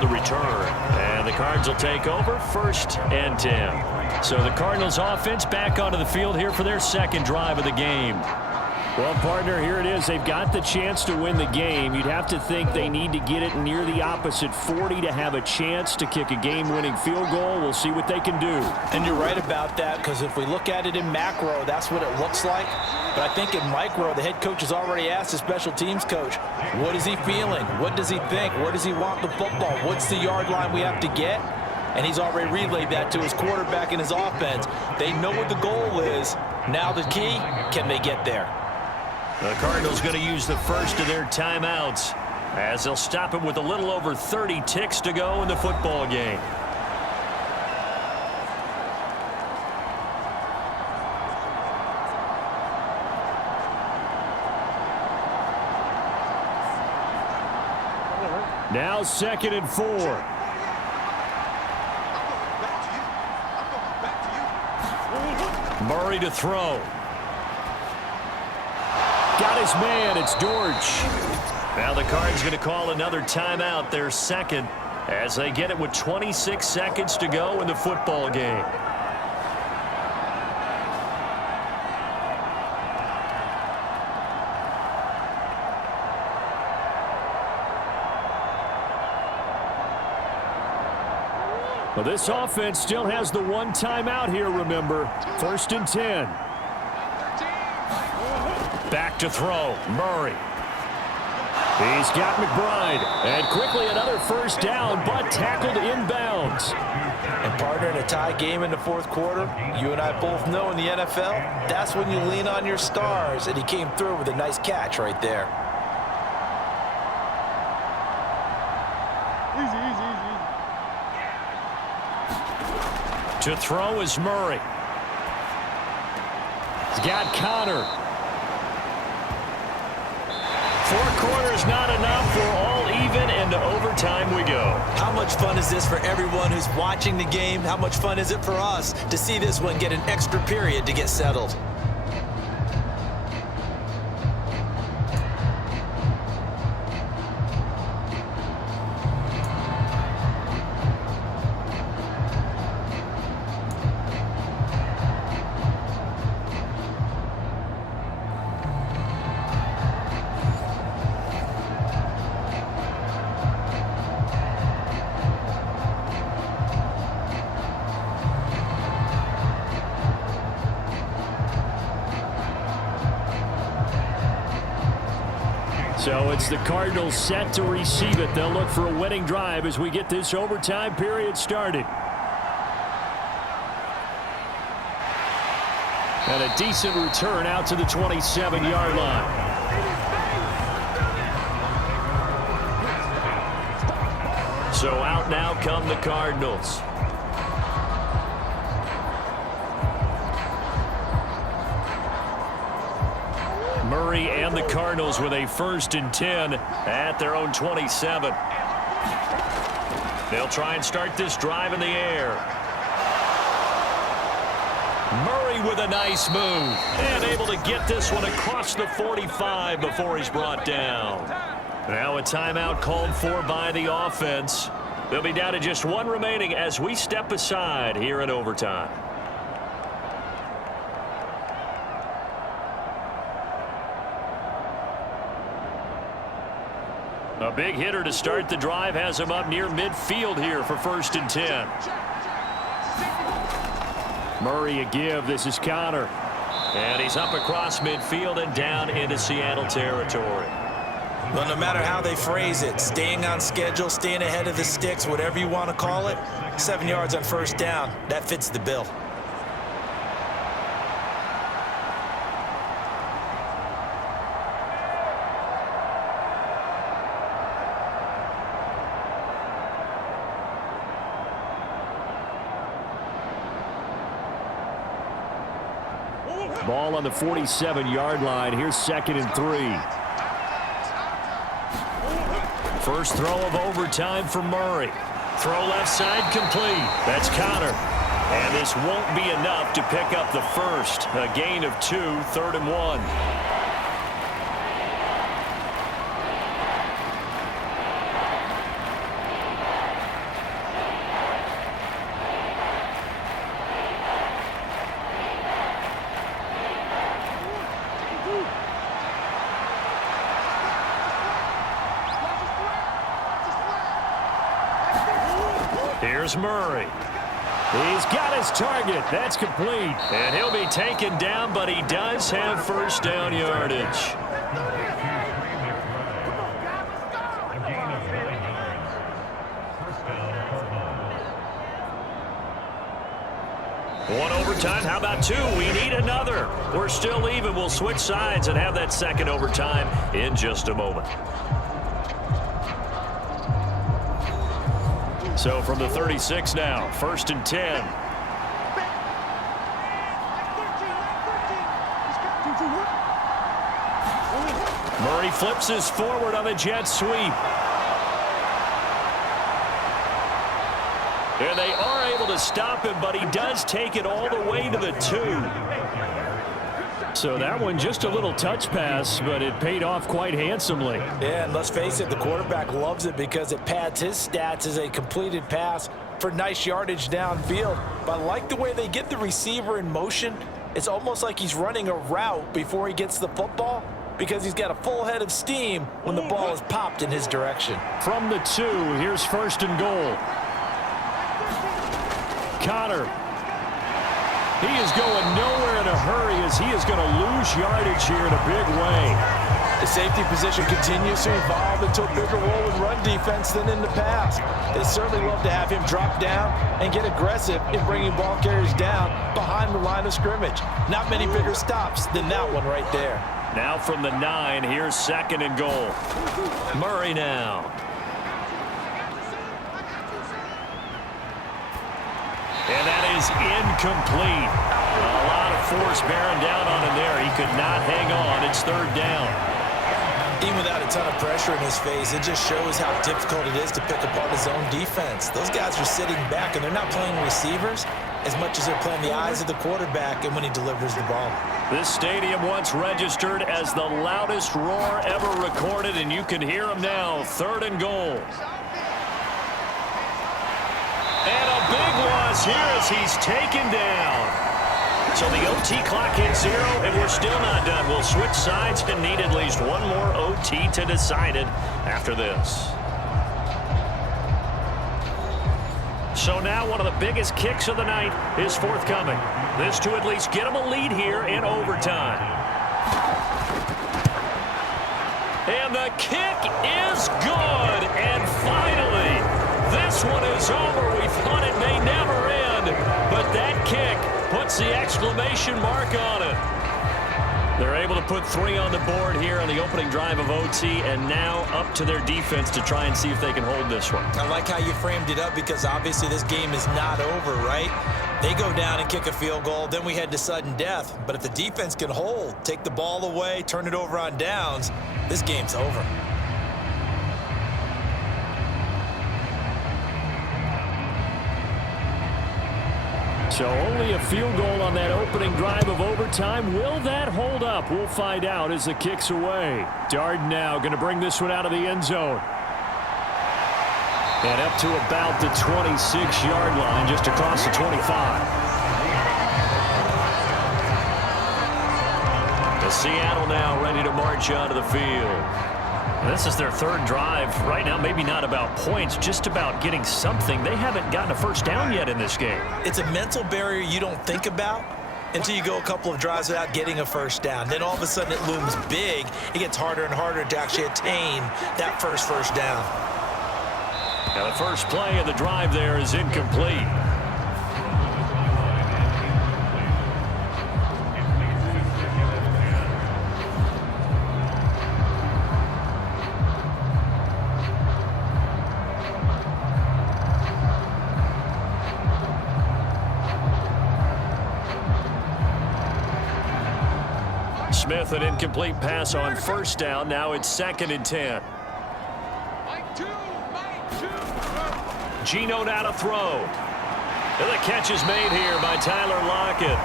The return, and the Cards will take over 1st and 10. So the Cardinals offense back onto the field here for their second drive of the game. Well, partner, here it is. They've got the chance to win the game. You'd have to think they need to get it near the opposite 40 to have a chance to kick a game-winning field goal. We'll see what they can do. And you're right about that, because if we look at it in macro, that's what it looks like. But I think in micro, the head coach has already asked the special teams coach, what is he feeling? What does he think? Where does he want the football? What's the yard line we have to get? And he's already relayed that to his quarterback and his offense. They know what the goal is. Now the key, can they get there? The Cardinals going to use the first of their timeouts as they'll stop it with a little over 30 ticks to go in the football game. Now 2nd and 4. Murray to throw. Got his man. It's Dortch. Now the Cards going to call another timeout, their second, as they get it with 26 seconds to go in the football game. Well, this offense still has the one timeout here, remember. 1st and 10. Back to throw, Murray. He's got McBride. And quickly another first down, but tackled inbounds. And partner, in a tie game in the 4th quarter, you and I both know in the NFL, that's when you lean on your stars. And he came through with a nice catch right there. To throw is Murray. He's got Connor. 4 quarters not enough. We're all even, and to overtime we go. How much fun is this for everyone who's watching the game? How much fun is it for us to see this one get an extra period to get settled? So it's the Cardinals set to receive it. They'll look for a winning drive as we get this overtime period started. And a decent return out to the 27-yard line. So out now come the Cardinals. Murray and the Cardinals with a 1st and 10 at their own 27. They'll try and start this drive in the air. Murray with a nice move and able to get this one across the 45 before he's brought down. Now a timeout called for by the offense. They'll be down to just one remaining as we step aside here in overtime. A big hitter to start the drive has him up near midfield here for 1st and 10. Murray a give. This is Connor. And he's up across midfield and down into Seattle territory. Well, no matter how they phrase it, staying on schedule, staying ahead of the sticks, whatever you want to call it, 7 yards on 1st down, that fits the bill. Ball on the 47-yard line. Here's 2nd and 3. First throw of overtime for Murray. Throw left side complete. That's Connor. And this won't be enough to pick up the first. A gain of 2, 3rd and 1. Here's Murray. He's got his target. That's complete. And he'll be taken down, but he does have first down yardage. One overtime. How about two? We need another. We're still even. We'll switch sides and have that second overtime in just a moment. So from the 36 now, 1st and 10. Murray flips his forward on the jet sweep. And they are able to stop him, but he does take it all the way to the 2. So that one just a little touch pass, but it paid off quite handsomely. Yeah, and let's face it, the quarterback loves it because it pads his stats as a completed pass for nice yardage downfield. But I like the way they get the receiver in motion. It's almost like he's running a route before he gets the football because he's got a full head of steam when the ball is popped in his direction. From the 2, here's 1st and goal. Connor. He is going nowhere in a hurry as he is going to lose yardage here in a big way. The safety position continues to evolve into a bigger role in run defense than in the past. They certainly love to have him drop down and get aggressive in bringing ball carriers down behind the line of scrimmage. Not many bigger stops than that one right there. Now from the 9, here's 2nd and goal. Murray now. And that is incomplete. A lot of force bearing down on him there. He could not hang on. It's 3rd down. Even without a ton of pressure in his face, it just shows how difficult it is to pick apart his own defense. Those guys are sitting back, and they're not playing receivers as much as they're playing the eyes of the quarterback and when he delivers the ball. This stadium once registered as the loudest roar ever recorded, and you can hear him now. 3rd and goal. And a big loss here as he's taken down. So the OT clock hits 0, and we're still not done. We'll switch sides and need at least one more OT to decide it after this. So now one of the biggest kicks of the night is forthcoming. This to at least get them a lead here in overtime. And the kick is good. And finally, this one is over. We thought it may never end, but that kick puts the exclamation mark on it. They're able to put 3 on the board here on the opening drive of OT, and now up to their defense to try and see if they can hold this one. I like how you framed it up because obviously this game is not over, right? They go down and kick a field goal, then we head to sudden death. But if the defense can hold, take the ball away, turn it over on downs, this game's over. So only a field goal on that opening drive of overtime. Will that hold up? We'll find out as the kick's away. Darden now going to bring this one out of the end zone. And up to about the 26-yard line, just across the 25. The Seattle now ready to march onto the field. This is their 3rd drive. Right now, maybe not about points, just about getting something. They haven't gotten a first down yet in this game. It's a mental barrier you don't think about until you go a couple of drives without getting a first down. Then all of a sudden it looms big. It gets harder and harder to actually attain that first down. Now the first play of the drive there is incomplete. Smith, an incomplete pass on first down. Now it's 2nd and 10. Gino now to throw. And the catch is made here by Tyler Lockett.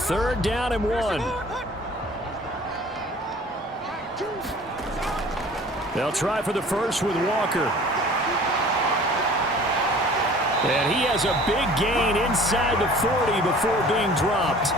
Third down and 1. They'll try for the first with Walker. And he has a big gain inside the 40 before being dropped.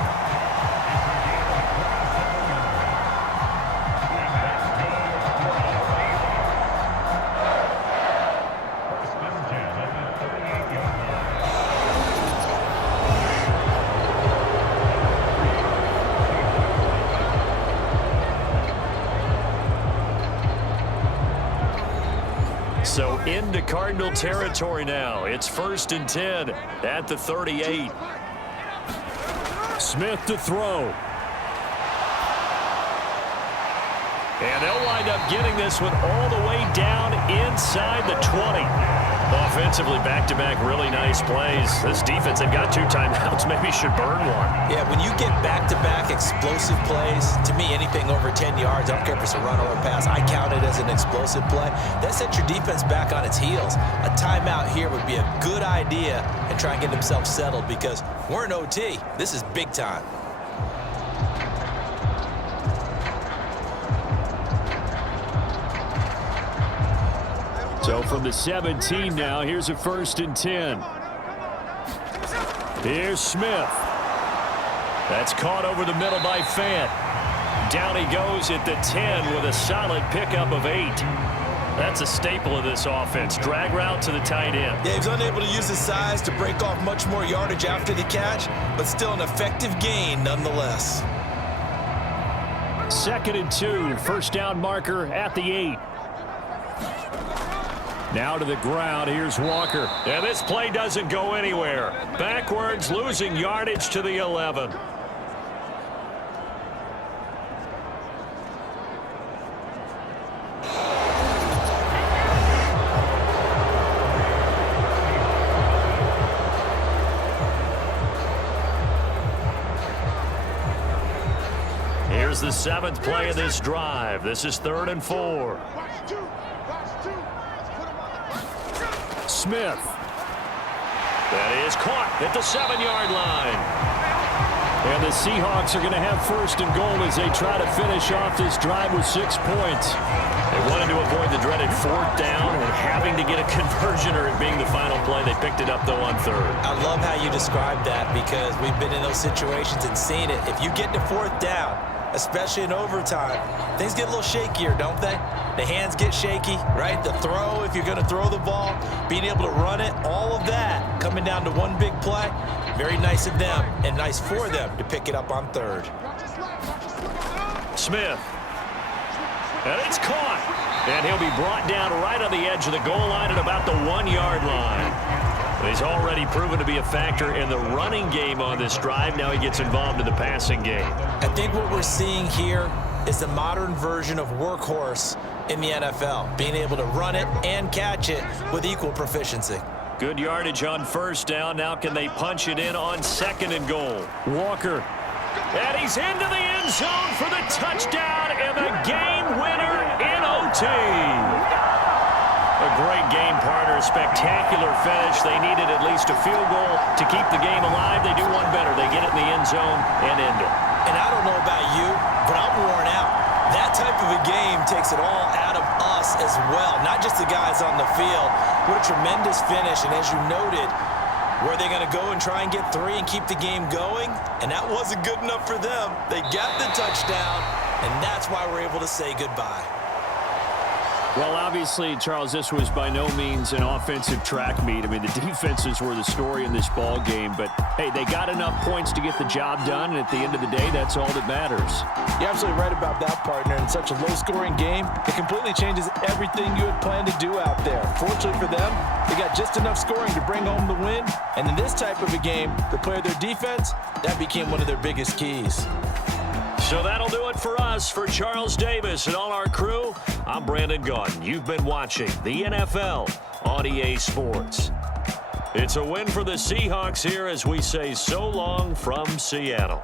So into Cardinal territory now. It's 1st and 10 at the 38. Smith to throw. And they'll wind up getting this one all the way down inside the 20. Offensively, back-to-back really nice plays. This defense, they've got 2 timeouts. Maybe should burn one. Yeah, when you get back-to-back explosive plays, to me, anything over 10 yards, I don't care if it's a run or a pass, I count it as an explosive play. That sets your defense back on its heels. A timeout here would be a good idea and try and get themselves settled because we're in OT. This is big time. So from the 17 now, here's a 1st and 10. Here's Smith. That's caught over the middle by Fant. Down he goes at the 10 with a solid pickup of 8. That's a staple of this offense. Drag route to the tight end. Yeah, he's unable to use his size to break off much more yardage after the catch, but still an effective gain nonetheless. 2nd and 2, first down marker at the 8. Now to the ground, here's Walker. And this play doesn't go anywhere. Backwards, losing yardage to the 11. Here's the 7th play of this drive. This is 3rd and 4. Smith. That is caught at the 7-yard line. And the Seahawks are going to have 1st and goal as they try to finish off this drive with 6 points. They wanted to avoid the dreaded 4th down and having to get a conversion or it being the final play. They picked it up, though, on 3rd. I love how you described that because we've been in those situations and seen it. If you get to 4th down, especially in overtime, things get a little shakier, don't they? The hands get shaky, right? The throw, if you're going to throw the ball, being able to run it, all of that coming down to one big play. Very nice of them and nice for them to pick it up on 3rd. Smith. And it's caught. And he'll be brought down right on the edge of the goal line at about the 1-yard line. He's already proven to be a factor in the running game on this drive. Now he gets involved in the passing game. I think what we're seeing here is the modern version of workhorse in the NFL, being able to run it and catch it with equal proficiency. Good yardage on 1st down. Now can they punch it in on 2nd and goal? Walker. And he's into the end zone for the touchdown and the game winner in OT. A great game, partner. Spectacular finish. They needed at least a field goal to keep the game alive. They do one better. They get it in the end zone and end it. And I don't know about you, but I'm worn out. That type of a game takes it all out of us as well, not just the guys on the field. What a tremendous finish. And as you noted, were they going to go and try and get 3 and keep the game going? And that wasn't good enough for them. They got the touchdown, and that's why we're able to say goodbye. Well, obviously, Charles, this was by no means an offensive track meet. I mean, the defenses were the story in this ball game. But, hey, they got enough points to get the job done. And at the end of the day, that's all that matters. You're absolutely right about that, partner. In such a low-scoring game, it completely changes everything you had planned to do out there. Fortunately for them, they got just enough scoring to bring home the win. And in this type of a game, to play their defense, that became one of their biggest keys. So that'll do it for us. For Charles Davis and all our crew, I'm Brandon Gaudin. You've been watching the NFL on EA Sports. It's a win for the Seahawks here as we say so long from Seattle.